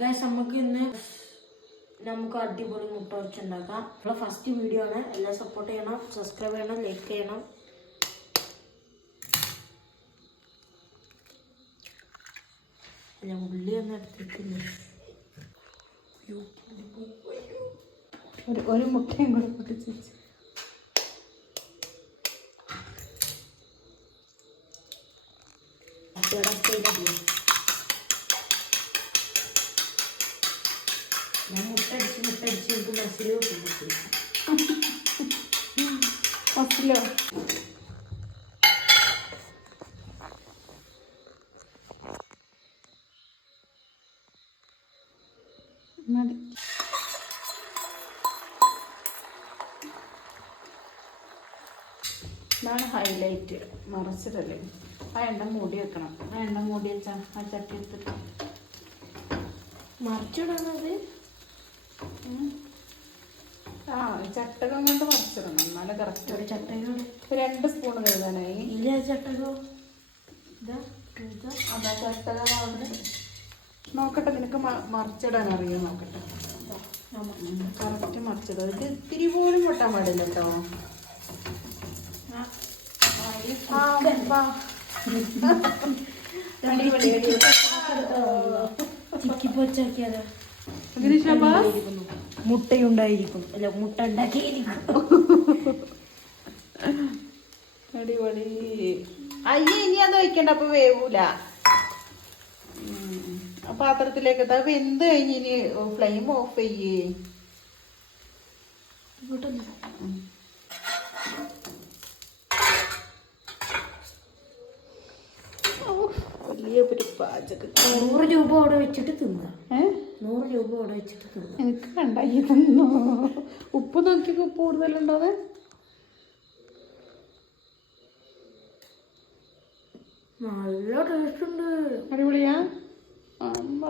Guys നമുക്ക് ഇന്ന് നമുക്ക് അടിപൊളി മുട്ട വെച്ചുണ്ടാക്കാം. നമ്മളെ ഫസ്റ്റ് വീഡിയോ ആണ്. എല്ലാം സപ്പോർട്ട് ചെയ്യണം. സബ്സ്ക്രൈബ് ചെയ്യണം. ലൈക്ക് ചെയ്യണം. ഞാൻ ഉള്ളി ഒന്നും എടുത്തിട്ടില്ല. ഒരു മുട്ടയും കൂടെ പൊട്ടിച്ച് വെച്ച്. ഞാൻ മുട്ട മുട്ടടിച്ച് മുട്ട അടിച്ച് എനിക്ക് വെക്കും ഫസ്റ്റിലോ മതി. ഇതാണ് ഹൈലൈറ്റ് മറച്ചിട്ടല്ലേ ആ എണ്ണ മൂടി വെക്കണം. ആ എണ്ണ മൂടി വെച്ചാൽ ആ ചട്ടി എടുത്തിട്ട്. മറിച്ചിടണത് ഉം. ആ ചട്ടകം കൊണ്ട് മറിച്ചിടണം എന്നാലേ കറക്റ്റ് ഒരു ചട്ടകം രണ്ട് സ്പൂൺ കഴുകാനായി ഇല്ല ചട്ടകോ ഇതാ അതാ ചട്ടകം അവിടെ നോക്കട്ടെ നിനക്ക് മറിച്ചിടാൻ അറിയോ നോക്കട്ടെ കറക്റ്റ് മറിച്ചിടും ഇത് ഇത്തിരി പോലും പൊട്ടാൻ പാടില്ല കേട്ടോ. ചിക്കി ശബാസ്. മുട്ടയുണ്ടായിരിക്കും. അല്ല മുട്ട ഉണ്ടാക്കിയിരിക്കും. അടിപൊളി. അയ്യ ഇനി അത് വയ്ക്കണ്ട അപ്പൊ വേവൂല. പാത്രത്തിലേക്ക് ഇതാ വെന്ത് കഴിഞ്ഞ് ഇനി ഫ്ലെയിം ഓഫ് ചെയ്യേ. വലിയ ഒരു പാചകം നൂറ് രൂപ അവിടെ വെച്ചിട്ട് തിന്നാ. ഏ? നൂറ് രൂപ ഇവിടെ വെച്ചിട്ടുണ്ട് എനിക്ക് കണ്ട ഇതൊന്നോ ഉപ്പ് നോക്കിയൊക്കെ ഉപ്പ് കൂടുതലുണ്ടോ അതെ? നല്ല ടേസ്റ്റ് ഉണ്ട്. അടിപൊളിയാ? അമ്മ.